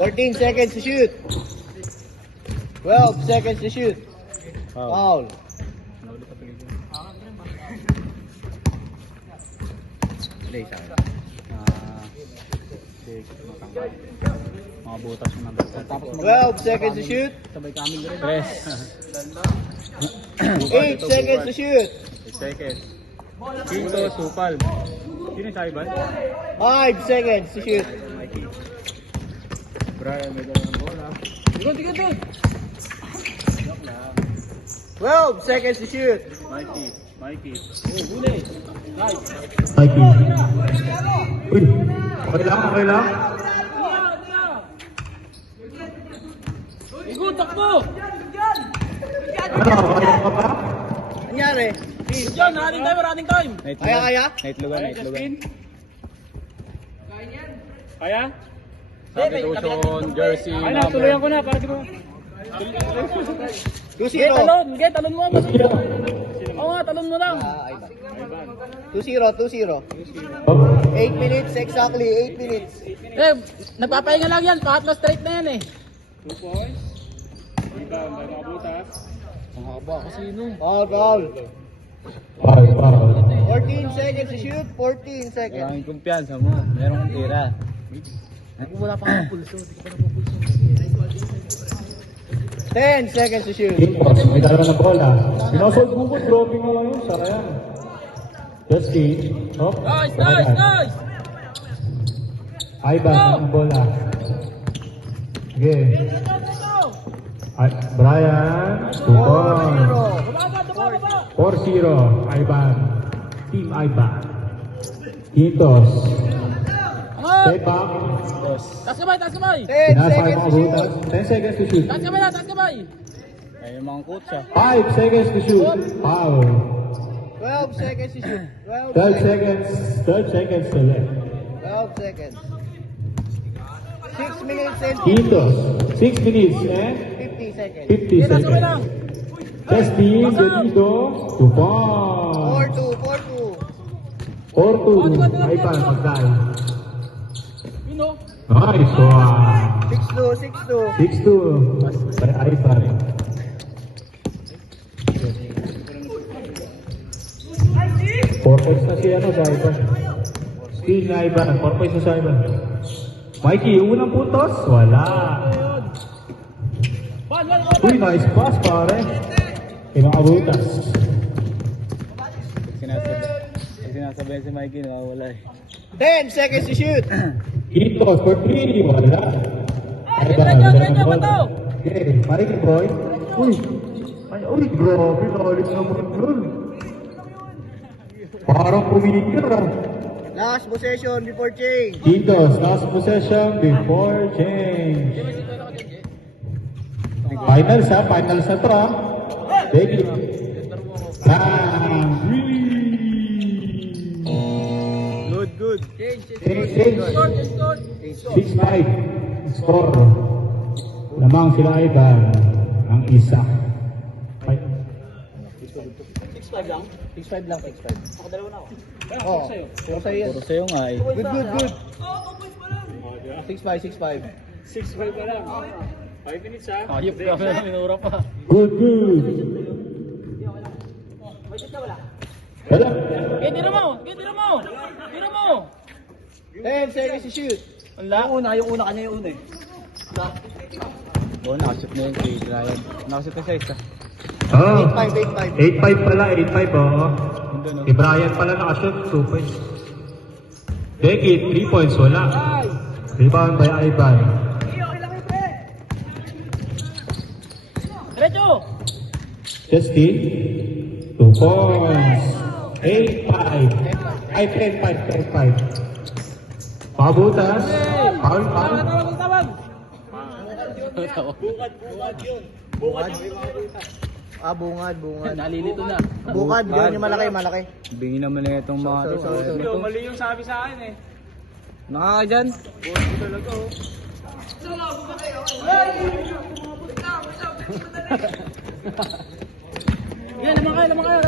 14 seconds to shoot. 12 seconds to shoot. Foul. Play sa akin. Mga butas mo na. Tapos 12 seconds to shoot. sabay kami rin. Press. 8 seconds to shoot. 8 seconds. Quinto, Supal. Sino yung Saiban? 5 seconds to shoot. Mikey. Brian, may dala ng bola. Tigon. 12 seconds to shoot. Mikey. Huli. Nice. Mikey. Uy, okay lang. Igun, takbo! Ano, kaya ka pa? Anyari? John, running time. Kaya? Nightlugan. Kaya? Sabi Tucson, jersey. Ay na, tuluyan ko na para di ko. 2-0. Talon mo. Oo nga, talon mo lang. 2-0. 8 minutes exactly. 8 minutes. Nagpapahinga lang yan. Pangatlo straight na yan eh. 2 points. Rebound, may nakabutas. Ang haba kasi yun. Foul. Foul. 14 seconds to shoot. 14 seconds. Maraming kumpiyansa mo. Meron kong tira. Wala pa kang pulso. 10 seconds to shoot. Impos, may dalawa na bola. Pinasold mo ko, dropping na lang yun. Saka yan. Justin. Hop. Nice! Ivan, ang bola. Sige. Brian. 2 points. 4-0. Ivan. Team Ivan. Quintos. Step back. Taas kamay! 10 Pinasa seconds yung to mga shoot. butas. 10 seconds to shoot. Taas kamay! Ay, yung mga coach ah. 5 seconds to shoot. Foul. 12 seconds to shoot. 12 seconds. 12 seconds to left. 12 seconds. 6 minutes and Quintos. 6 minutes and 50 seconds. 50 seconds. Justin, Benito. 2 points. 4-2. 4-2. Ivan, mag-die. Yun o. Nice one. 6-2. 6-2. By Ivan. Four points na si Ivan. Steal na Ivan. 4 points na si Ivan. Mikey, yung unang putos? Wala. Uy, nice pass pare. Pinakabutas. Sinasabihan si Mikey, nawawala eh. 10 seconds to shoot. Quintos for 3. Wala. Okay, Mikey boy. Uy, grabe. Nalit naman yun. Parang pumigil ah. Last possession before change. Quintos, last possession before change. Finals na to ha. Thank you. Good. Change. 6-5. Score. Lamang sila Ivan. Ang isa. 6-5 lang. 6-5. Ako dalawa na ako. Oo. Puro sa'yo yan. Puro sa'yo nga eh. Good. 6-5. 6-5 pa lang. 5 minutes ha. Ayop ka na, minura pa. Good. Wala. Tira mo! 10 seconds to shoot. Yung una kanya yung una eh. Oo, nakashoot na yung kay Brian. Nakashoot na siya isa. Oh. 8-5. 8-5 pala. 8-5 oh. Si Brian pala nakashoot. 2 points. Becky, 3 points. Wala. Rebound by Ivan. Diretso! Justin, 2 points. 8-5. Ay, 10-5. Pabutas. Foul. Tawag! Bungad. Nalilito na. Bungad, yun yung malaki. Bingi naman na itong mga So. mali yung sabi sa akin eh. Nakaka dyan? Boss talaga oh. Yan, lamang kayo.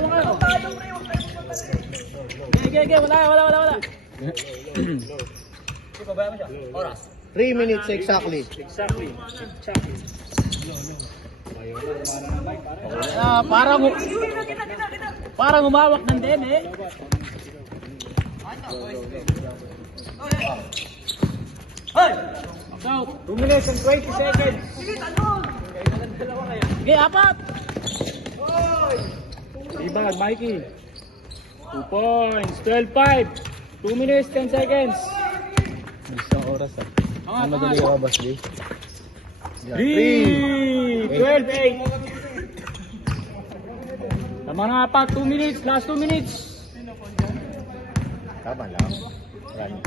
Wala. Pabayaan mo siya. Oras. 3 minutes exactly. Exactly. Parang umawak ng din eh. So, 2 minutes and 20 seconds. Sige, apat. Rebound, Mikey. 2 points. 12-5. 2 minutes, 10 seconds. Isang oras ah. Angat. ako, Boss Lee. 3, 12-8. Tama na pa, 2 minutes. Last 2 minutes. Tama lang. Run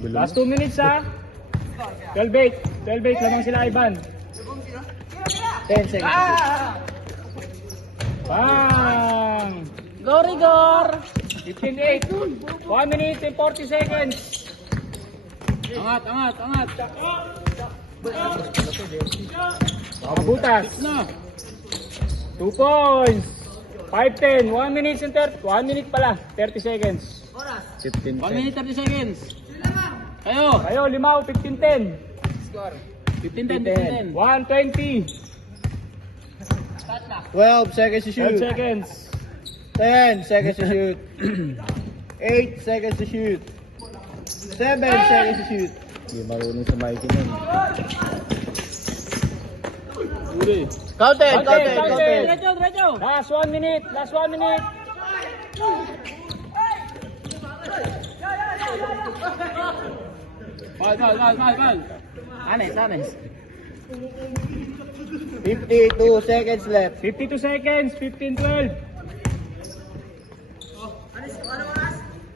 10. Last 2 minutes ha. 12-8. 12-8 lamang sila, Ivan. 10 seconds. Bang! Go, Rigor. 15-8. 1 minute and 40 seconds. Angat. Makabutas. 2 points. 5-10. 1 minute and 1 minute pala. 30 seconds. 15 1 minute 30 seconds. Kayo. Kayo, limaw. 15-10. 15-10. 120. 12 seconds to 12 shoot. seconds. 10 seconds to shoot. 8 seconds to shoot. 7 seconds to shoot. Hindi marunong sa Mikey nun. Counted. Diretso. Last 1 minute. Last 1 minute. Bal. Anes. 52 seconds left. 52 seconds. 15-12.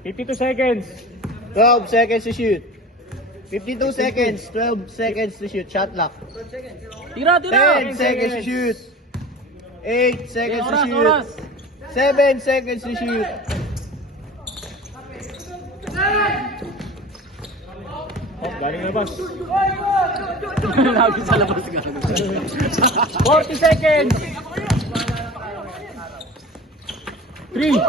52 seconds. 12 seconds to shoot. 52 seconds. 12 seconds to shoot. Shot clock. Tira. 10 seconds to shoot. 8 seconds to shoot. Oras. 7 seconds to shoot. Oh, galing labas. Lagi sa labas galing. 40 seconds. 3.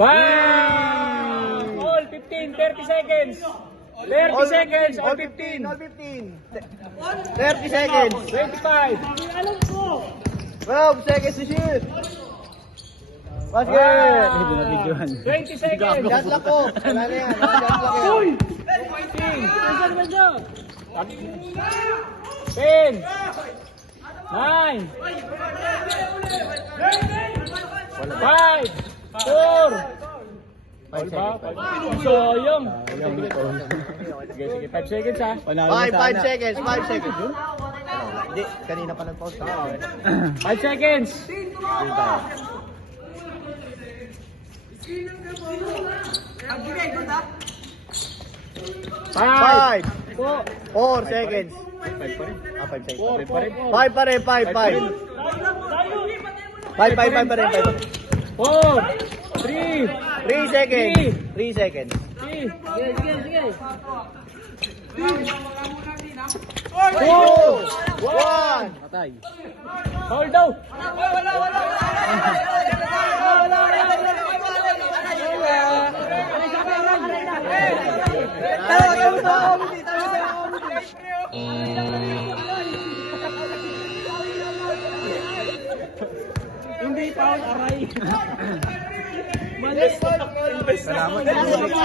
5. All 15. 30 seconds. 30 seconds. All 15. All 15. 30 seconds. 25. 12 seconds to shoot. Basket. 20 seconds. Shot clock ko. Wala na yan. Shot clock yan. 10. 9. 5. 4. 5 sayang. Sige, 5 seconds ha. 5 seconds. 5 seconds. Hindi, kanina pa nag-pause. 5 seconds. 5. 4 seconds. 5 seconds. 5 pa rin. 5 pa rin. 4. 3. 3 seconds. 3 seconds. Sige. 2, 1. Hold out. Hindi pa aray. Salamat.